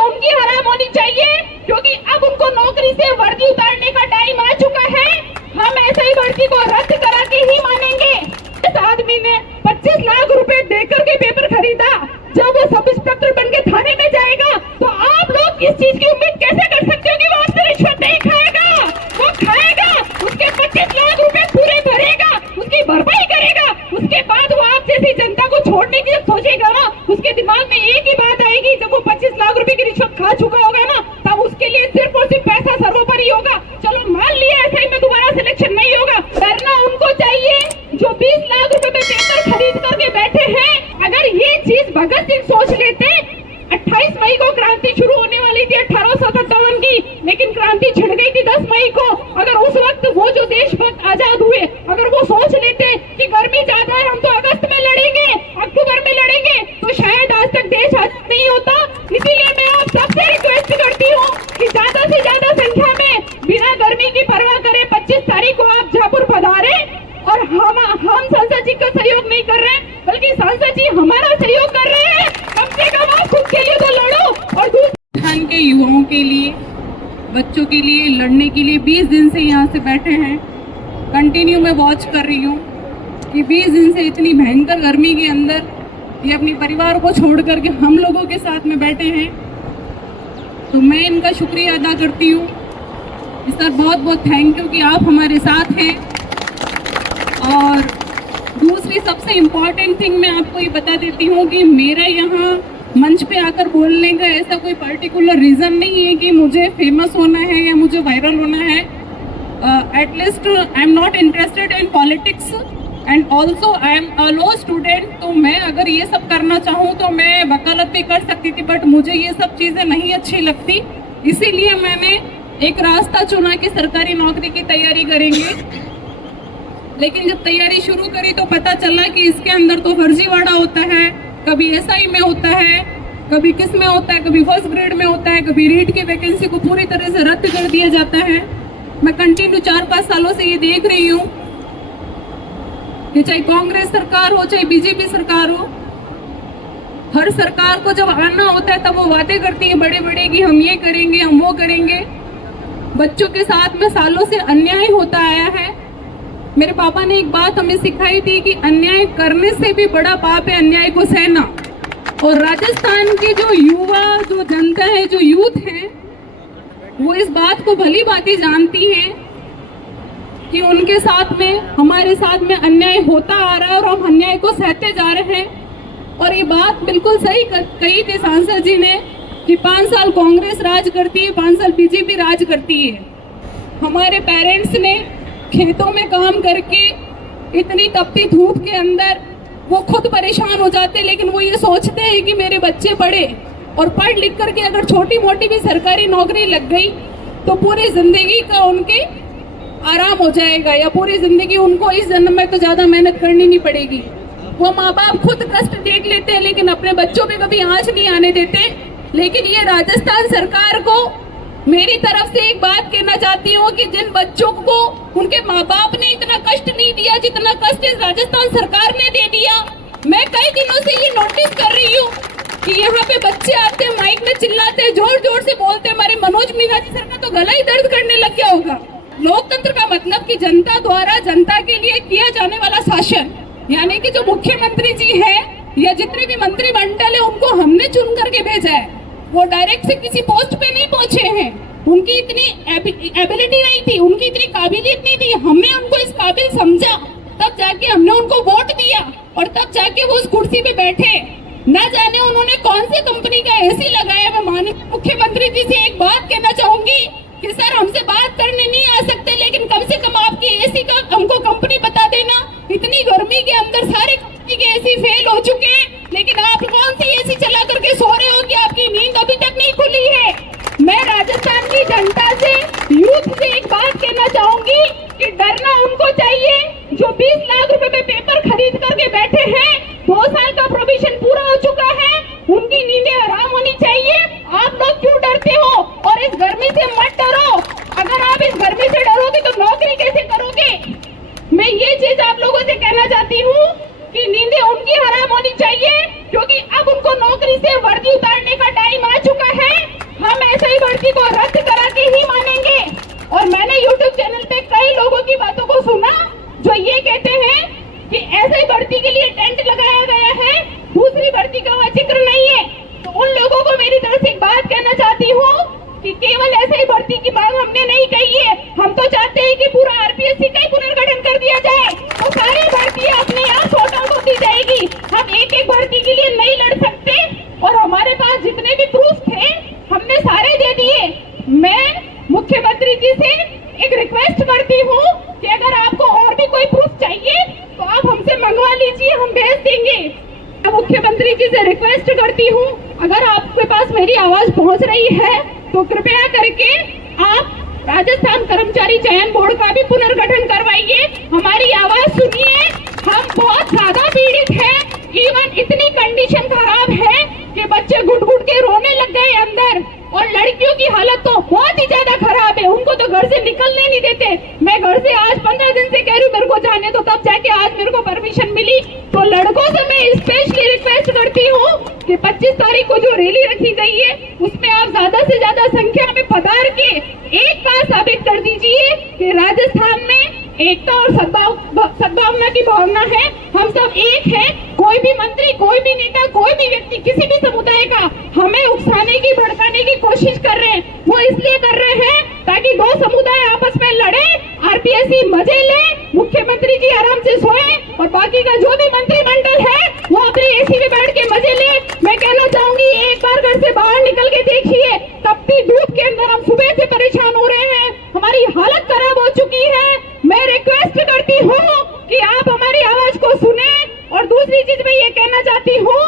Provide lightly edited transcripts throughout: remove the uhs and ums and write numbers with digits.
उनकी हराम होनी चाहिए, क्योंकि अब उनको नौकरी से वर्दी उतारने का टाइम आ चुका है। हम ऐसे ही भर्ती को रद्द करा के ही मानेंगे। इस आदमी ने 25 लाख रुपए देकर के पेपर खरीदा, जब वो सब इंस्पेक्टर बन के थाने में जाएगा तो आप लोग इस चीज की उम्मीद कैसे कर सकते हो कि वो आपसे रिश्वत नहीं खाएगा? वो खाएगा, उसके 25 लाख रुपए पूरे भरेगा, उसकी भरपाई करेगा, उसके बाद वो आप जैसी जनता को छोड़ने की जब सोचेगा ना, उसके दिमाग में एक ही बात आएगी, जब वो 25 लाख रुपए की रिश्वत खा चुका होगा ना, तब उसके लिए सिर्फ और सिर्फ पैसा सर्वोपरि होगा। चलो मान लिया ऐसा ही में दोबारा सिलेक्शन नहीं होगा, डरना उनको चाहिए जो 20 लाख रुपए में पेपर खरीद करके बैठे हैं। अगर ये चीज भगत सिंह सोच लेते, 28 मई को क्रांति शुरू होने वाली थी 1857 की, लेकिन क्रांति छिड़ गई थी 10 मई को। अगर उस वक्त वो जो देशभक्त आजाद हुए, अगर वो सोच लेते कि गर्मी ज्यादा है, हम तो अगस्त में लड़ेंगे, अक्टूबर में लड़ेंगे, तो शायद आज तक देश आजाद नहीं होता। इसीलिए मैं आप सबसे रिक्वेस्ट करती हूँ कि ज्यादा से ज्यादा संख्या में बिना गर्मी की परवाह करे 25 तारीख को आप जयपुर पधारे। और हम सांसद जी का सहयोग नहीं कर रहे हैं, बल्कि सांसद जी हमारा सहयोग कर रहे हैं। कम से कम आप खुद के लिए तो लड़ो। और राजस्थान के युवाओं के लिए, बच्चों के लिए लड़ने के लिए 20 दिन से यहाँ से बैठे हैं। कंटिन्यू मैं वॉच कर रही हूँ कि 20 दिन से इतनी भयंकर गर्मी के अंदर ये अपने परिवार को छोड़ करके हम लोगों के साथ में बैठे हैं। तो मैं इनका शुक्रिया अदा करती हूँ। सर बहुत बहुत थैंक यू कि आप हमारे साथ हैं। और दूसरी सबसे इम्पॉर्टेंट थिंग मैं आपको ये बता देती हूँ कि मेरा यहाँ मंच पे आकर बोलने का ऐसा कोई पर्टिकुलर रीज़न नहीं है कि मुझे फेमस होना है या मुझे वायरल होना है। At least I am not interested in politics and also I am a law student. तो मैं अगर ये सब करना चाहूँ तो मैं वकालत भी कर सकती थी, बट मुझे ये सब चीज़ें नहीं अच्छी लगती। इसीलिए मैंने एक रास्ता चुना कि सरकारी नौकरी की तैयारी करेंगे। लेकिन जब तैयारी शुरू करी तो पता चला कि इसके अंदर तो फर्जीवाड़ा होता है, कभी एसआई में होता है, कभी किस में होता है, कभी फर्स्ट ग्रेड में होता है, कभी रीट की वैकेंसी को पूरी तरह से रद्द कर दिया जाता है। मैं कंटिन्यू 4-5 सालों से ये देख रही हूँ कि चाहे कांग्रेस सरकार हो चाहे बीजेपी सरकार हो, हर सरकार को जब आना होता है तब वो वादे करती है बड़े बड़े कि हम ये करेंगे, हम वो करेंगे। बच्चों के साथ में सालों से अन्याय होता आया है। मेरे पापा ने एक बात हमें सिखाई थी कि अन्याय करने से भी बड़ा पाप है अन्याय को सहना। और राजस्थान के जो युवा, जो जनता है, जो यूथ है, वो इस बात को भली भांति जानती है कि उनके साथ में, हमारे साथ में अन्याय होता आ रहा है और हम अन्याय को सहते जा रहे हैं। और ये बात बिल्कुल सही कही थी सांसद जी ने कि 5 साल कांग्रेस राज करती है, 5 साल बीजेपी राज करती है। हमारे पेरेंट्स ने खेतों में काम करके इतनी तपती धूप के अंदर वो खुद परेशान हो जाते, लेकिन वो ये सोचते हैं कि मेरे बच्चे पढ़े और पढ़ लिख करके अगर छोटी मोटी भी सरकारी नौकरी लग गई तो पूरी जिंदगी का उनके आराम हो जाएगा, या पूरी जिंदगी उनको इस जन्म में तो ज्यादा मेहनत करनी नहीं पड़ेगी। वो माँ बाप खुद कष्ट देख लेते हैं लेकिन अपने बच्चों पे कभी आंच नहीं आने देते। लेकिन ये राजस्थान सरकार को मेरी तरफ से एक बात कहना चाहती हूँ कि जिन बच्चों को उनके माँ बाप ने इतना कष्ट नहीं दिया जितना कष्ट इस राजस्थान सरकार ने दे दिया। मैं कई दिनों से ये नोटिस कर रही हूँ कि यहाँ पे बच्चे आते हैं, माइक में चिल्लाते, जोर जोर से बोलते, हमारे मनोज मीना जी सर का तो गला ही दर्द करने लग गया होगा। लोकतंत्र का मतलब कि जनता द्वारा जनता के लिए किया जाने वाला शासन, यानी कि जो मुख्यमंत्री जी है या जितने भी मंत्रिमंडल है उनको हमने चुन करके भेजा है। वो डायरेक्ट से किसी पोस्ट पे नहीं पहुंचे हैं, उनकी इतनी एबिलिटी नहीं थी, उनकी इतनी काबिलियत नहीं थी। हमने उनको इस काबिल समझा, तब जाके हमने उनको वोट दिया और तब जाके वो उस कुर्सी पे बैठे। न जाने उन्होंने कौन सी कंपनी का एसी लगाया। मैं माननीय मुख्यमंत्री जी से एक बात कहना चाहूंगी कि सर हमसे बात करने नहीं आ सकते, लेकिन कम से कम आपकी एसी का हमको कंपनी बता देना। इतनी गर्मी के अंदर सारे कंपनी के एसी फेल हो चुके हैं, लेकिन आप कौन सी एसी चला करके सो रहे हो कि आपकी नींद अभी तक नहीं खुली है। मैं राजस्थान की जनता से, यूथ से एक बात कहना चाहूंगी कि डरना उनको चाहिए जो 20 लाख रुपए में पेपर खरीद करके बैठे हैं। 2 साल का प्रोविजन पूरा हो चुका है, उनकी नींदें आराम होनी चाहिए। आप लोग क्यों डरते हो? और इस गर्मी से मत डरो। अगर आप इस गर्मी से डरोगे तो नौकरी कैसे करोगे? मैं ये चीज आप लोगों से कहना चाहती हूँ कि नींदें उनकी हराम होनी चाहिए, क्योंकि अब उनको नौकरी से वर्दी उतारने का टाइम आ चुका है। चाहती हूँ कि केवल ऐसे ही भर्ती की मांग हमने नहीं कही है, हम तो चाहते हैं कि पूरा आरपीएससी का ही पुनर्गठन कर दिया जाए, तो सारी भर्तियां अपने यहाँ सॉर्ट आउट होती जाएगी। हम एक एक भर्ती के लिए नहीं लड़ सकते और हमारे पास जितने भी प्रूफ थे हमने सारे दे दिए। मैं मुख्यमंत्री जी से एक रिक्वेस्ट करती हूँ कि अगर आपको और भी कोई प्रूफ चाहिए तो आप हमसे मंगवा लीजिए, हम भेज देंगे। मैं मुख्यमंत्री जी से रिक्वेस्ट करती हूँ, अगर आपके पास मेरी आवाज पहुँच रही है तो कृपया करके आप राजस्थान कर्मचारी चयन बोर्ड का भी पुनर्गठन करवाइए, हमारी आवाज सुनिए। हम बहुत ज्यादा पीड़ित हैं, इवन इतनी कंडीशन खराब है कि बच्चे घुट घुट के रोने लग गए अंदर, और लड़कियों की हालत तो बहुत ही ज्यादा खराब है, उनको तो घर से निकलने नहीं देते। मैं घर से आज 15 दिन से कह रही हूँ मेरे को जाने तो, तब जाके आज मेरे को परमिशन मिली। तो लड़कों से मैं स्पेशली रिक्वेस्ट करती हूँ कि 25 तारीख को जो रैली रखी गई है उसमें आप ज्यादा से ज्यादा संख्या में पधार के एक बार साबित कर दीजिए कि राजस्थान में एकता और सद्भावना की भावना है, हम सब एक हैं। कोई भी मंत्री, कोई भी नेता, कोई भी व्यक्ति किसी भी समुदाय का हमें उकसाने की, भड़काने की कोशिश कर रहे हैं, वो इसलिए कर रहे हैं ताकि दो समुदाय आपस में लड़े, आरपीएससी मजे ले, मुख्यमंत्री जी आराम से सोए और बाकी का जो भी मंत्रिमंडल है वो अपने एसी में बैठ के मजे ले। मैं कहना चाहूंगी, एक बार घर से बाहर निकल के देखिए, तपती धूप के अंदर हम सुबह से परेशान हो रहे हैं, हमारी हालत खराब हो चुकी है। मैं रिक्वेस्ट करती हूँ कि आप हमारी आवाज को सुने। और दूसरी चीज मैं ये कहना चाहती हूँ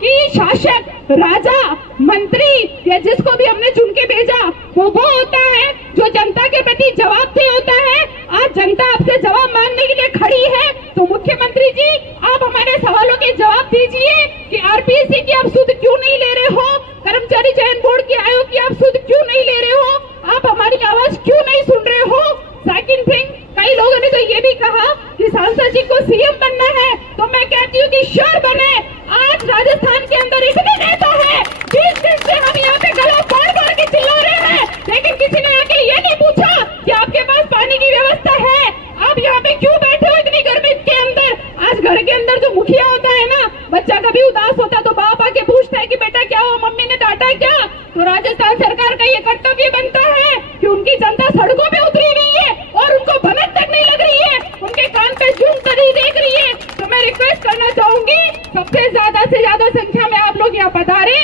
कि शासक, राजा, मंत्री या जिसको भी हमने चुन के भेजा वो होता है जो जनता के प्रति जवाबदेह होता है। आज जनता आपसे जवाब मांगने के लिए खड़ी है, तो मुख्यमंत्री जी आप हमारे सवालों के जवाब दीजिए कि आरपीएससी की आप सुध क्यों नहीं ले रहे हो, कर्मचारी चयन बोर्ड के आयोग की आप सुध क्यों नहीं ले रहे हो, आप हमारी आवाज क्यों नहीं सुन रहे हो। सेकंड थिंग, कई लोगों ने तो ये भी कहा कि सांसद जी को सीएम बनना है, तो मैं कहती हूँ कि श्योर बने। आज राजस्थान के अंदर इतने नेता हैं, 20 दिन से हम यहाँ पे गला फाड़ फाड़ के चिल्ला रहे हैं, लेकिन किसी ने आके ये नहीं पूछा कि आपके पास पानी की व्यवस्था है, आप यहाँ पे क्यों बैठे हो इतनी गर्मी के अंदर। आज घर के अंदर जो मुखिया होता है ना, बच्चा कभी उदास होता तो बाप आके पूछता है कि बेटा क्या हुआ, मम्मी ने डांटा क्या। तो राजस्थान सरकार का ये कर्तव्य बनता है कि उनकी जनता सड़कों पे उतरी हुई है और उनको भनक तक नहीं लग रही है, उनके कान पे जूम कर ही देख रही है। तो मैं रिक्वेस्ट करना चाहूंगी, सबसे ज्यादा से ज्यादा संख्या में आप लोग यहाँ पधारे।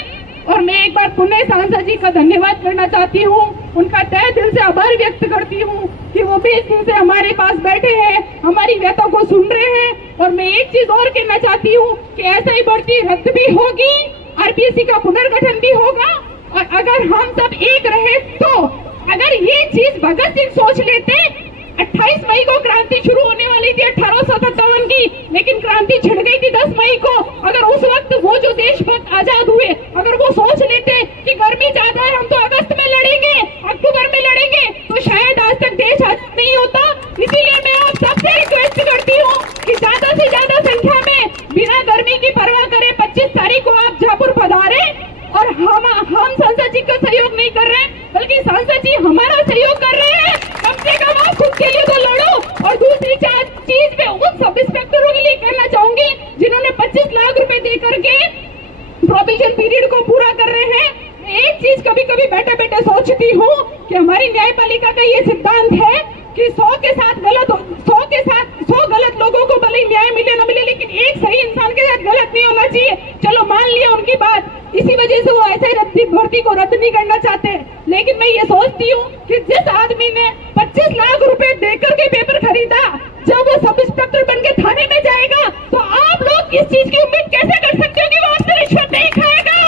और मैं एक बार पुनः सांसद जी का धन्यवाद करना चाहती हूँ, उनका तहे दिल से आभार व्यक्त करती हूँ कि वो 20 दिन से हमारे पास बैठे हैं, हमारी व्यथा को सुन रहे हैं। और मैं एक चीज और कहना चाहती हूँ कि ऐसा ही भर्ती रद्द भी होगी, आरपीएससी का पुनर्गठन भी होगा, और अगर हम सब एक रहे तो। अगर ये चीज भगत सिंह सोच लेते, 28 मई को क्रांति शुरू होने वाली थी 1857 की, लेकिन क्रांति छिड़ गई थी 10 मई को। अगर उस वक्त वो जो देशभक्त आजाद हुए, अगर वो सोच लेते कि गर्मी ज्यादा है हम तो अगस्त में लड़ेंगे, अक्टूबर में लड़ेंगे, तो शायद आज तक देश आजाद नहीं होता। इसीलिए मैं आप सबसे रिक्वेस्ट करती हूँ कि ज्यादा से ज्यादा संख्या में बिना गर्मी की परवाह करे 25 तारीख को आप जयपुर पधारे। और हम सांसद जी का सहयोग नहीं कर रहे, बल्कि सांसद जी हमारा सहयोग कर रहे हैं। कम से कम आप खुद के लिए तो लड़ो। और दूसरी चीज मैं उन सब इंस्पेक्टरों के लिए कहना चाहूंगी जिन्होंने 25 लाख रुपए दे करके प्रोविजन पीरियड को पूरा कर रहे हैं। एक चीज कभी कभी बैठे बैठे सोचती हूँ कि हमारी न्यायपालिका का ये सिद्धांत है कि 100 के साथ 100 गलत लोगों को भले न्याय मिले ना मिले, लेकिन एक सही इंसान के साथ गलत नहीं होना चाहिए। चलो मान लिया उनकी बात, इसी वजह से वो ऐसे भर्ती को रद्द नहीं करना चाहते। लेकिन मैं ये सोचती हूँ कि जिस आदमी ने 25 लाख रुपए देकर के पेपर खरीदा, जब वो सब इंस्पेक्टर बन के थाने में जाएगा तो आप लोग इस चीज की उम्मीद कैसे कर सकते हो कि वो आपसे रिश्वत नहीं खाएगा।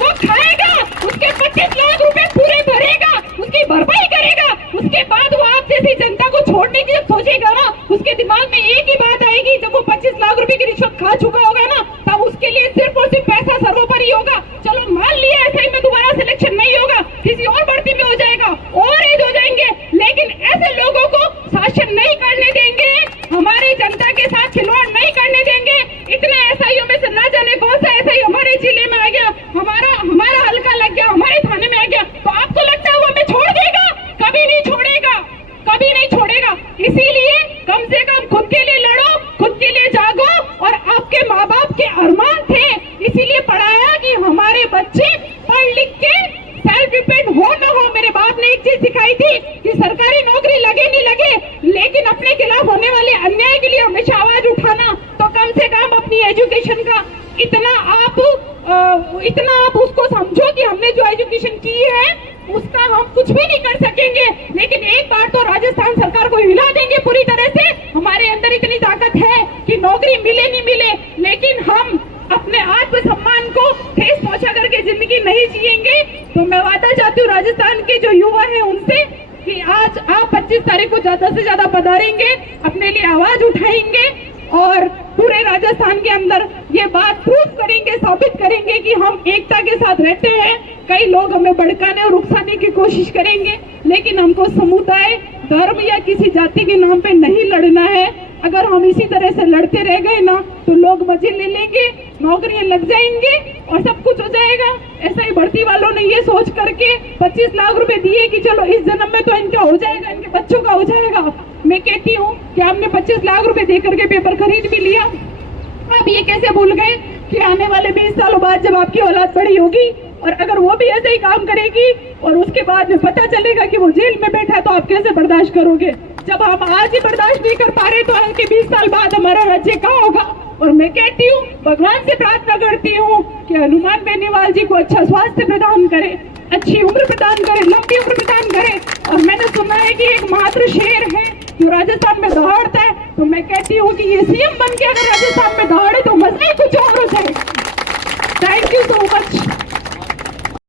वो खाएगा, उसके 25 लाख रुपए पूरे भरेगा, उसकी भरपाई करेगा, उसके बाद वो आप जैसी जनता को छोड़ने की जब सोचेगा ना, उसके दिमाग में एक ही बात आएगी, जब वो 25 लाख रुपए की रिश्वत खा चुका होगा ना, तब उसके लिए सिर्फ और सिर्फ पैसा सर्वोपरि होगा। चलो मान लिया ऐसा ही में दोबारा सिलेक्शन नहीं होगा, किसी और भर्ती में हो जाएगा, और एज हो जाएंगे, लेकिन ऐसे लोगों को शासन नहीं करने देंगे, हमारी जनता के साथ खिलवाड़ नहीं करने देंगे। इतने एसआईओ में से ना जाने कौन सा एसआई हमारे जिले में आ गया, हमारा हल्का लग गया, हमारे थाने में आ गया, तो आपको लगता है वो हमें छोड़ देगा? कभी नहीं छोड़ेगा, कभी नहीं छोड़ेगा। इसीलिए कम से कम खुद के लिए लड़ो, खुद के लिए जागो। और आपके माँ बाप के अरमान थे, इसीलिए पढ़ाया कि हमारे बच्चे पढ़ लिख के हमने जो एजुकेशन की है उसका हम कुछ भी नहीं कर सकेंगे, लेकिन एक बार तो राजस्थान सरकार को हिला देंगे पूरी तरह से। हमारे अंदर इतनी ताकत है कि नौकरी मिले नहीं मिले, लेकिन हम अपने आत्मसम्मान को ठेस पहुंचा करके जिंदगी नहीं जिएंगे। तो मैं वादा चाहती हूँ राजस्थान के जो युवा हैं उनसे कि आज आप 25 तारीख को ज्यादा से ज्यादा पधारेंगे, अपने लिए आवाज उठाएंगे और पूरे राजस्थान के अंदर ये बात प्रूव करेंगे, साबित करेंगे कि हम एकता के साथ रहते हैं। कई लोग हमें भड़काने और उकसाने की कोशिश करेंगे, लेकिन हमको समुदाय, धर्म या किसी जाति के नाम पे नहीं लड़ना है। अगर हम इसी तरह से लड़ते रह गए ना तो लोग मजे ले लेंगे, नौकरियां लग जाएंगे और सब कुछ हो जाएगा। ऐसा ही भर्ती वालों ने ये सोच करके 25 लाख रुपए दिए कि चलो इस जन्म में तो इनका हो जाएगा, इनके बच्चों का हो जाएगा। मैं कहती हूँ कि आपने 25 लाख रुपए दे करके पेपर खरीद भी लिया, आप ये कैसे भूल गए कि आने वाले 20 सालों बाद जब आपकी औलाद बड़ी होगी और अगर वो भी ऐसे ही काम करेगी और उसके बाद में पता चलेगा कि वो जेल में बैठा है तो आप कैसे बर्दाश्त करोगे? जब हम आज ही बर्दाश्त नहीं कर पा रहे तो आगे 20 साल बाद हमारा राज्य कहाँ होगा? और मैं कहती हूँ, भगवान से प्रार्थना करती हूँ कि हनुमान बेनीवाल जी को अच्छा स्वास्थ्य प्रदान करे, अच्छी उम्र प्रदान करे, लंबी उम्र प्रदान करे। और मैंने सुना है कि एक मात्र शेर है जो राजस्थान में दहाड़ता है, तो मैं कहती हूँ कि ये सीएम बन के अगर राजस्थान में दहाड़े तो मजा ही कुछ और हो जाएगा। Thank you so much.